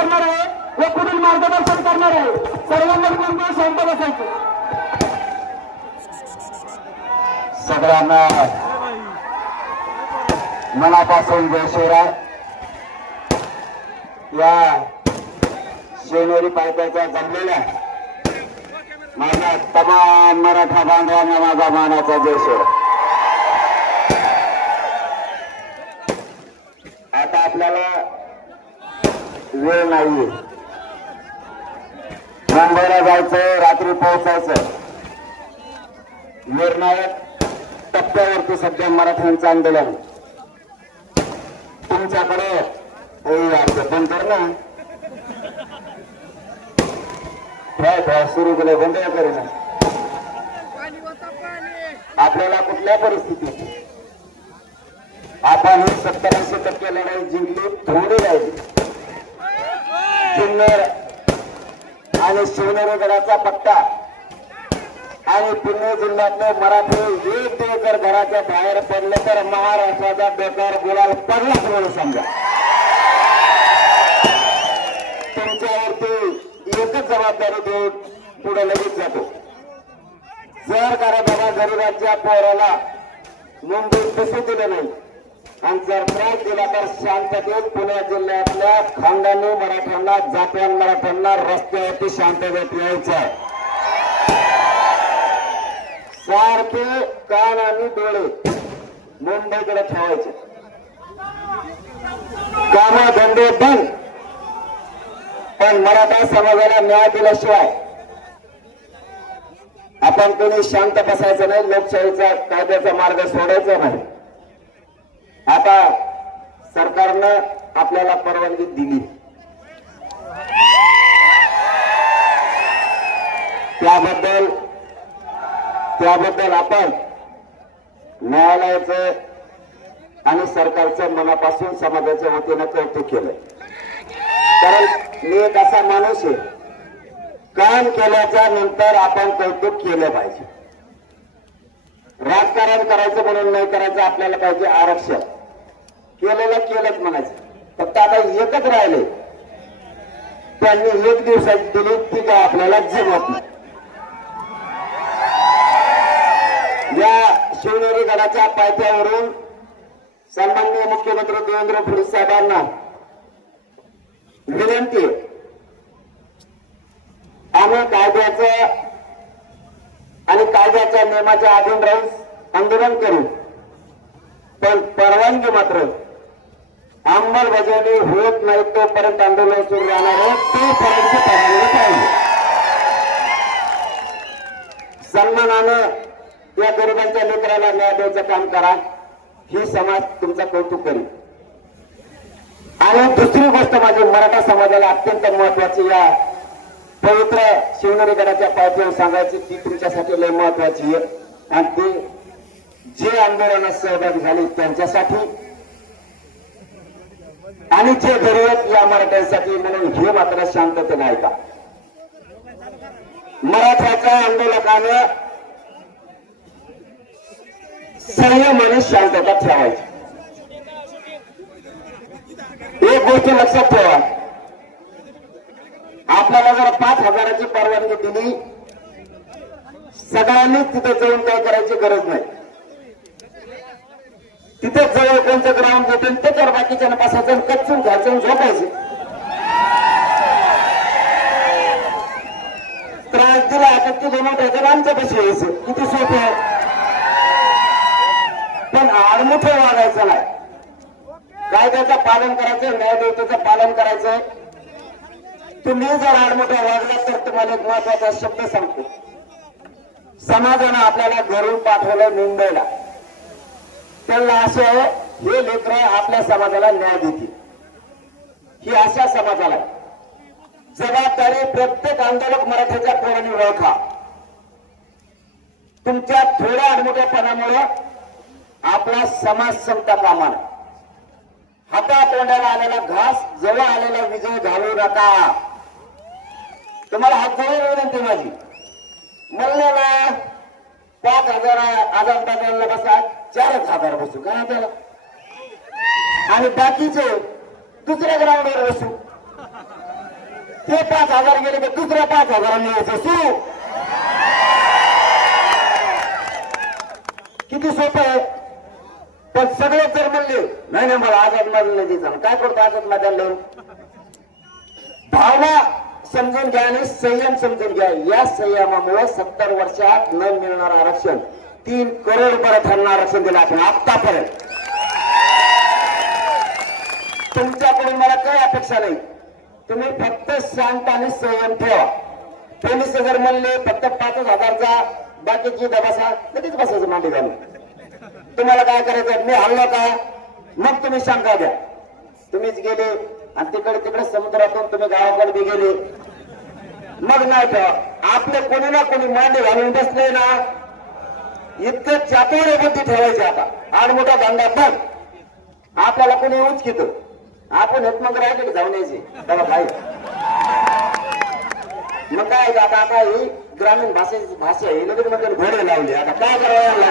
करणार आहे व पुढील मार्गदर्शन करणार आहे. सर्वांना विनंती शांत बसायचं. सगळ्यांना मनापासून जय शिवराय या शिवनेरी पायथ्याच्या जमलेल्या माझ्या तमाम मराठा बांधवांना माझा मानाचा जय शिवराय वेळ नाहीये. मुंबईला जायचं रात्री पोहोचायचं निर्णायक टप्प्यावरती सध्या मराठ्यांचं आंदोलन. तुमच्याकडे पण कर ना. काय काय सुरू केलं बंद करेना? आपल्याला कुठल्या परिस्थितीत? आपण ही सत्तर ऐंशी टक्के लढाई जिंकली थोडी राहिली. जुन्नर आणि शिवनेरीगडाचा पट्टा. आणि पुणे जिल्ह्यातले मराठी एक ते जर घराच्या बाहेर पडले तर महाराष्ट्राचा बेकार बोलायला पडलाच म्हणून समजा. तुमच्यावरती एकच जबाबदारी देऊन पुढे लगेच जातो. जर कारण बाबा गरीबाच्या पोराला मुंबईत बसू दिलं नाही आणि जर त्रास दिला तर शांततेत पुणे जिल्ह्यातल्या खानदानी मराठ्यांना जातवान मराठ्यांना रस्त्यावरती शांततेत यायचं. आहे सारखे कान आणि डोळे मुंबईकडे ठेवायचे. काम धंदे बंद. पण मराठा समाजाला न्याय दिल्याशिवाय आपण कोणी शांत बसायचं नाही लोकशाहीचा कायद्याचा मार्ग सोडायचा नाही. आता सरकारनं आपल्याला परवानगी दिली. त्याबद्दल त्याबद्दल आपण न्यायालयाचं आणि सरकारचं मनापासून समाजाच्या वतीनं कौतुक केलं कारण मी एक असा माणूस आहे काम केल्याच्यानंतर आपण कौतुक केलं पाहिजे. राजकारण करायचं म्हणून नाही करायचं आपल्याला पाहिजे आरक्षण. केलेलं केलंच म्हणायचं. फक्त आता एकच राहिले. त्यांनी एक दिवसाची दिली ती काय आपल्याला जमत नाही. या शिवनेरी गडाच्या पायथ्यावरून सन्माननीय मुख्यमंत्री देवेंद्र फडणवीस साहेबांना विनंती आम्ही कायद्याचं त्या नियमाच्या अधीन राहून आंदोलन करू पण परवानगी मात्र अंमलबजावणी होत नाही तोपर्यंत आंदोलन सुरू राहणार आहे. तोपर्यंत परवानगी पाहिजे. सन्मानानं या गरिबांच्या लेकराला न्याय द्यायचं काम करा. ही समाज तुमचं कौतुक करेल. आणि दुसरी गोष्ट माझी मराठा समाजाला अत्यंत महत्वाची या पवित्र शिवनेरी गडाच्या पावतीवर सांगायची ती तुमच्यासाठी लय महत्वाची आहे. आणि ते जे आंदोलनात सहभागी झाले त्यांच्यासाठी आणि जे गरीब या मराठ्यांसाठी म्हणून हे मात्र शांततेने ऐका. मराठ्याच्या आंदोलकानं संयमाने शांतता ठेवायची. एक गोष्ट लक्षात ठेवा. आपल्याला जर पाच हजाराची परवानगी दिली सगळ्यांनीच तिथे जाऊन काय करायची गरज नाही. तिथे जवळ कोणतं ग्राउंड देते त्याच्यावर बाकीच्या बसायचं कच्चून घ्यायचं झोपायचं. त्रास दिला आता ते दोन आमच्या पैसे यायचं. किती सोपे आहे? पण आडमुठे वागायचं नाही. कायद्याचं पालन करायचं न्यायदेवतेचं पालन करायचं. तुम्ही जर आडमोठ्या वागलात तर तुम्हाला एक महत्त्वाचा शब्द सांगतो. समाजानं आपल्याला घरून पाठवलं मुंबईला. त्यांना असं आहे, हे लेकर आपल्या समाजाला न्याय देतील. ही अशा समाजाला जबाबदारी प्रत्येक आंदोलक मराठ्याच्या पोरांनी ओळखा. तुमच्या थोड्या आडमोठ्यापणामुळे आपला समाज संपता कामा हातातोंडाला आलेला घास जवळ आलेला विजय घालू नका. तुम्हाला हात जोडून विनंती माझी. म्हणलं ना पाच हजार आजार टाकायला बसा चारच हजार बसू काय त्याला आणि बाकीचे दुसऱ्या ग्राउंडवर बसू. ते पाच हजार गेले तर दुसऱ्या पाच हजारांनी बसू किती सोपं आहे? पण सगळे जर म्हणले नाही नाही मला आझाद मधलं काय करतो आझाद मैदान भावना. समजून घ्या आणि संयम समजून घ्या. या संयमामुळे सत्तर वर्षात न मिळणार आरक्षण तीन करोड मराठ्यांना आरक्षण दिलं आपण आतापर्यंत तुमच्याकडून मला काही अपेक्षा नाही. तुम्ही फक्त शांत आणि संयम ठेवा. पोलीस जर म्हणले फक्त पाचच हजारचा बाकीची दबासा कधीच बसायचं मांडी घालून तुम्हाला काय करायचं? मी हल्लो का? मग तुम्ही शंका द्या तुम्हीच गेले आणि तिकडे तिकडे समुद्रातून तुम्ही गावाकडे बी गेले. मग नाही तर आपले कोणी ना कोणी मांडे घालून बसले ना इतकं चातुर्य बुद्धी ठेवायची आता. आड मोठा धंदा पण आपल्याला कोणी उचकित आपण हेत मग जाऊन यायचे. तेव्हा भाई. मग काय आता आता ही ग्रामीण भाषेची भाषा आहे लगेच मध्ये घोडे लावले. आता काय करावं याला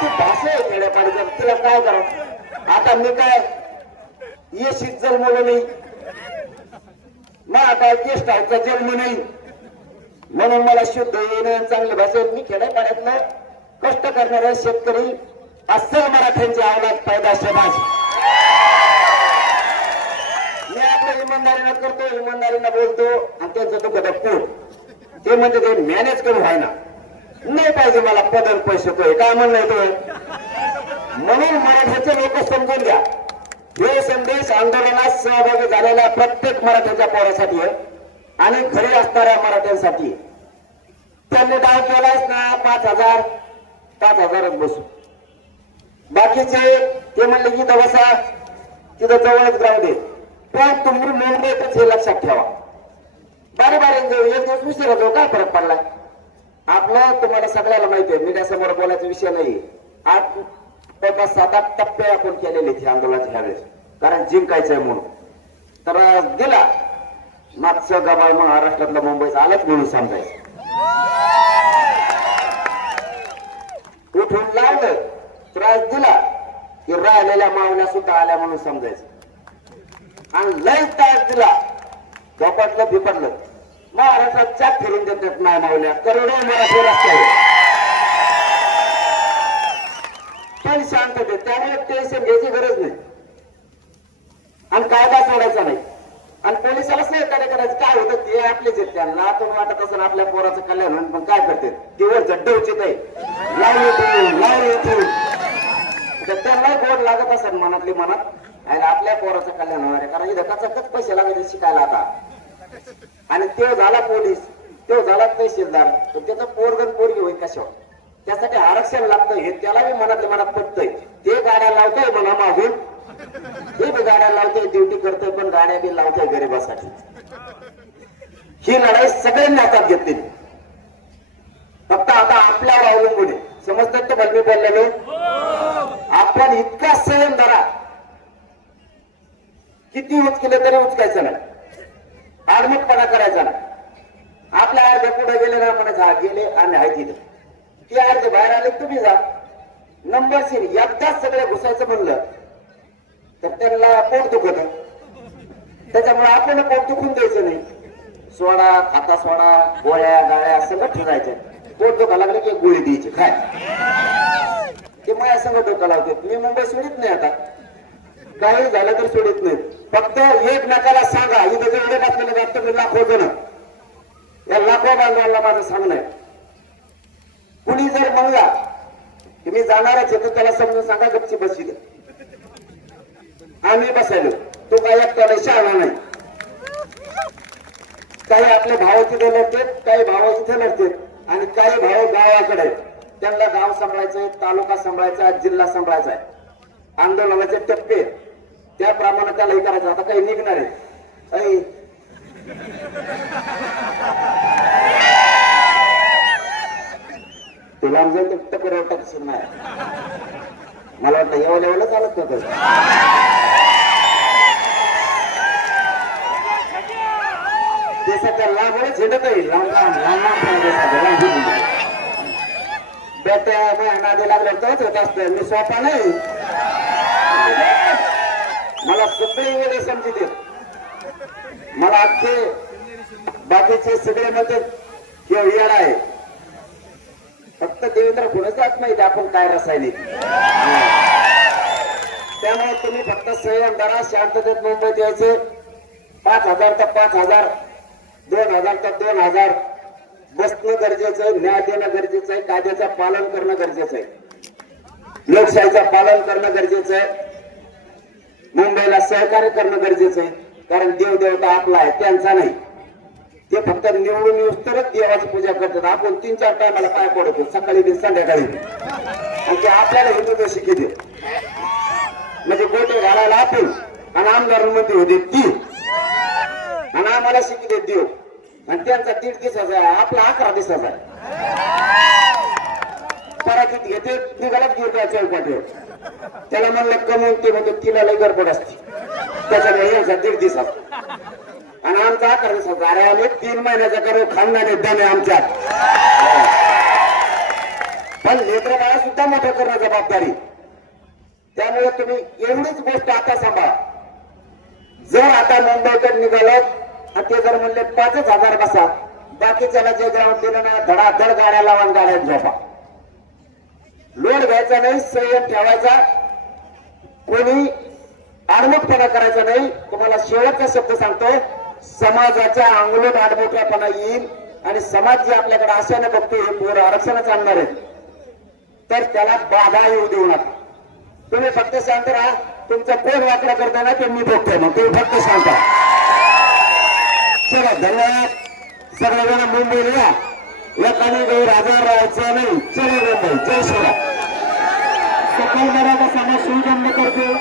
ती भाषा आहे खेड्यापाडीच्या तिला काय करावं? आता मी काय येशीत जन्मलो नाही. मला काय गेस्ट हाऊसचा जन्म नाही. म्हणून मला शुद्ध येणं चांगलं भाषेत मी खेड्यापाड्यातलं कष्ट करणारा शेतकरी अस्सल मराठ्यांची आवलाद पैदा शेबाज मी आपलं इमानदारीनं करतो इमानदारीनं बोलतो आणि त्यांचं दुःख बघतो ते म्हणजे ते मॅनेज करून व्हायना नाही पाहिजे मला पद पैसे तो काय म्हणणं आहे तो? म्हणून मराठ्याचे लोक समजून द्या हे संदेश आंदोलनात सहभागी झालेल्या प्रत्येक मराठ्याच्या पोरासाठी आहे आणि घरी असणाऱ्या मराठ्यांसाठी त्यांनी काय केलाच ना पाच हजार पाच हजारच बसू. बाकीचे ते म्हणले की बसा तिथं जवळच ग्राउंड आहे. पण तुम्ही मुंबईतच हे लक्षात ठेवा. बारे बारे एक दिवस उशिरा जाऊ काय फरक पडला? आपलं तुम्हाला सगळ्याला माहिती आहे मीडियासमोर बोलायचा विषय नाही आज जवळपास सात आठ टप्पे आपण केलेले ते आंदोलनाच्या ह्यावेळेस. कारण जिंकायचं आहे म्हणून. तर दिला. मागचं गबाळ महाराष्ट्रातलं मुंबईत आलंच म्हणून समजायचं. उठून लावलं त्रास दिला. की राहिलेल्या मावल्या सुद्धा आल्या म्हणून समजायचं. आणि लय त्रास दिला. झोपटलं बिपटलं. महाराष्ट्रात चाक फिरून देतात नाही मावल्या. करोडो मराठी रस्त्यावर. शांत होते त्यामुळे टेन्शन घ्यायची गरज नाही. आणि कायदा सोडायचा नाही. आणि पोलिसाला सहकार्य करायचं. काय होतं ते आपलेच आहेत त्यांना. आपण वाटत असेल आपल्या पोराचं कल्याण होईल पण काय करते दिवस झड्ड उचित आहे. लाव येतील लाव येतील. तर त्यांना गोड लागत असेल मनातली मनात. आणि आपल्या पोराचं कल्याण होणार आहे. कारण इथं कचाकच पैसे लागायचे शिकायला आता. आणि तो झाला पोलीस. तो झाला तहसीलदार. तर त्याचा पोरगण पोरगी होईल कशावर? त्यासाठी आरक्षण लागतं हे त्याला बी मनातल्या मनात पटतंय. ते गाड्या लावतोय म्हणा मागून हे बी गाड्या लावतोय ड्युटी करतोय पण गाड्या बी लावतोय गरिबासाठी. ही लढाई सगळ्यांनी हातात घेतली. फक्त आता आपल्यावर अवलंबून आहे. समजतात तो बलमी बोललेलो? आपण इतका संयम धरा. किती उच केले तरी उचकायचं नाही. आडमुटपणा करायचा ना आपल्या अर्धे पुढे गेले ना म्हणे जा गेले आणि आहे तिथे ते अर्ज बाहेर आले तुम्ही जा. नंबर सीन एकदाच सगळं घुसायचं म्हणलं तर त्यांना पोट दुखत. त्याच्यामुळे आपण पोट दुखून द्यायचं नाही. सोडा खाता सोडा गोळ्या गाळ्या सगळं ठेवायचं. पोट दुखा लागलं की एक गोळी द्यायची काय ते माझ्या संग डोकं लावते मी मुंबई सोडित नाही आता. काही झालं तर सोडित नाही. फक्त एक नकाला सांगा. इथं जेवढे बातमीला जास्त मी लाखो जण. या लाखो बांधवांना माझं सांगणं आहे. कुणी जर म्हणला की मी जाणारच आहे तर त्याला समजून सांगा गपची बसली आम्ही बसायलो. तो काय एकट्याला आला नाही. काही आपले भाव तिथे लढतात काही भाव इथे लढतात आणि काही भाव गावाकडे आहेत. त्यांना गाव सांभाळायचंय तालुका सांभाळायचा आहे, जिल्हा सांभाळायचा आहे. आंदोलनाचे टप्पे त्याप्रमाणे त्याला हे करायचं. आता काही निघणार आहे. तुला जाईल तर पुरवठा टक्सर नाही. मला वाटलं एवढं एवढं चालत नव्हतं. ते सध्या लांबच हिंडत आहे. लांब लांब लांब लांब बेट्या नादी लागल्या तोच होत असत. मी स्वतः नाही. मला सगळे वेळे समजते मला अख्खे बाकीचे सगळे म्हणतात की येणार आहे. फक्त देवेंद्र फडणवीस माहिती आपण काय रसायनिक? त्यामुळे तुम्ही फक्त संयम धरा शांततेत मुंबईत यायचे. पाच हजार तर पाच हजार दोन हजार तर दोन हजार. बसणं गरजेचं आहे न्याय देणं गरजेचं आहे कायद्याचं पालन करणं गरजेचं आहे. लोकशाहीचं पालन करणं गरजेचं आहे. मुंबईला सहकार्य करणं गरजेचं आहे. कारण देव देवता आपला आहे त्यांचा नाही. ते फक्त निवडून येऊस तरच देवाची पूजा करतात. आपण तीन चार टायमाला काय पडतो. सकाळी बी संध्याकाळी आणि ते आपल्याला हिंदू दे म्हणजे गोटे घालायला आपण आणि आमदारांमध्ये होते ती. आणि आम्हाला शिकिते देव. आणि त्यांचा दीड दिवसाचा आहे. आपला अकरा दिवसाचा आहे. पराजित घेते निघालाच घेऊ त्या चौकाटीवर त्याला म्हणलं कमवून ते म्हणतो तिला लय गडबड असते. त्याच्यामुळे यांचा दीड दिवसात आणि आमचा अकरा दिवसाचा तीन महिन्याचा करू. खानदानी दम आहे आमच्यात. पण लेकर बाळा सुद्धा मोठं करणं जबाबदारी. त्यामुळे तुम्ही एवढीच गोष्ट आता सांभाळा. जर आता मुंबईकडे निघालात आणि ते जर म्हणले पाचच हजार बसा. बाकीच्याला जे ग्राउंड दिलं ना धडाधड गाड्या लावून गाड्यात झोपा. लोड घ्यायचा नाही संयम ठेवायचा. कोणी आडमुटपणा करायचा नाही. तुम्हाला शेवटचा शब्द सांगतो. समाजाच्या अंगलोट आडमोठ्यापणा येईल आणि समाज जे आपल्याकडे आशाने बघतो हे पोर आरक्षणच आणणार आहेत. तर त्याला बाधा येऊ देऊ नका. तुम्ही फक्त शांत राहा. तुमचा कोण वाकडा करता ना ते मी बघतोय मग. तुम्ही फक्त सांगता चला धन्यवाद. सगळेजण मुंबईला या. एकाने गैर हजार राहायचं नाही. चला मुंबई जय श्रीराम. सकाळ मराठा समाज शिवजन्म करतो.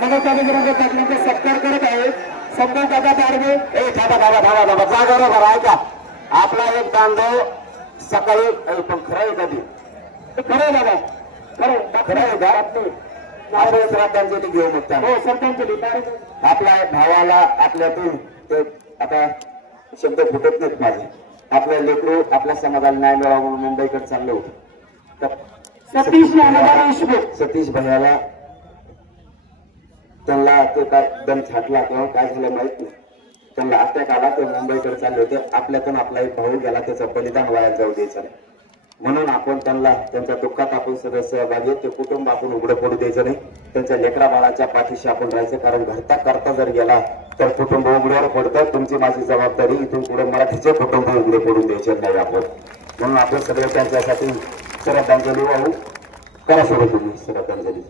विरोधात टाकण्याचा सत्कार करत आहे. संभाजी दादा दारवे ए थांबा थांबा थांबा थांबा. जागा बघा ऐका आपला एक बांधव सकाळी पण खरं आहे कधी खरं आहे दादा. खरं खरं आहे का? आपण श्रद्धांजली घेऊ मग. हो डायरेक्ट आपल्या भावाला आपल्यातून ते आता शब्द फुटत नाहीत माझे. आपल्या लेकरू आपल्या समाजाला न्याय मिळावा म्हणून मुंबईकडे चाललं होतं. सतीश सतीश भैयाला त्यांना तो काय दम छाटला किंवा काय झालं माहीत नाही. त्यांना अटॅक आला ते मुंबईकडे चालले होते. आपल्यातून आपला एक भाऊ गेला त्याचं बलिदान वाया जाऊ द्यायचं नाही. म्हणून आपण त्यांना त्यांच्या दुःखात आपण सदस्य सहभागी ते कुटुंब आपण उघडं पडू द्यायचं नाही. त्यांच्या लेकरा बाळाच्या पाठीशी आपण राहायचं. कारण घरता करता जर गेला तर कुटुंब उघड्यावर पडतं. तुमची माझी जबाबदारी इथून पुढे मराठीचे कुटुंब उघडे पडून द्यायचे नाही आपण. म्हणून आपण सगळे त्यांच्यासाठी श्रद्धांजली वाहू. करा सुरू तुम्ही श्रद्धांजली.